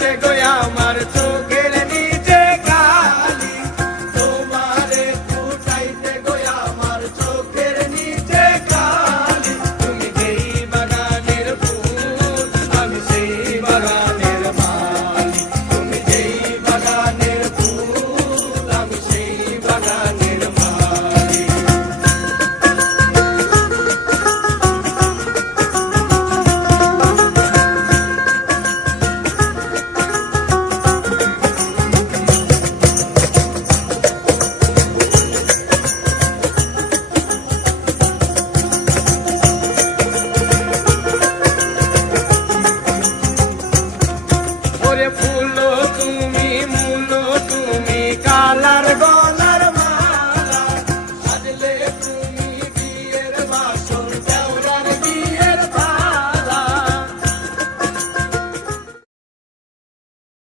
ফুটাইতে গো আমার চোখের নিচে কালি, তোমারে ফুটাইতে গো আমার চোখের নিচে কালি। তুমি যেই বাগানের ফুল আমি সেই বাগানের মালি, তুমি যেই বাগানের ফুল আমি সেই বাগানের মালি। ওরে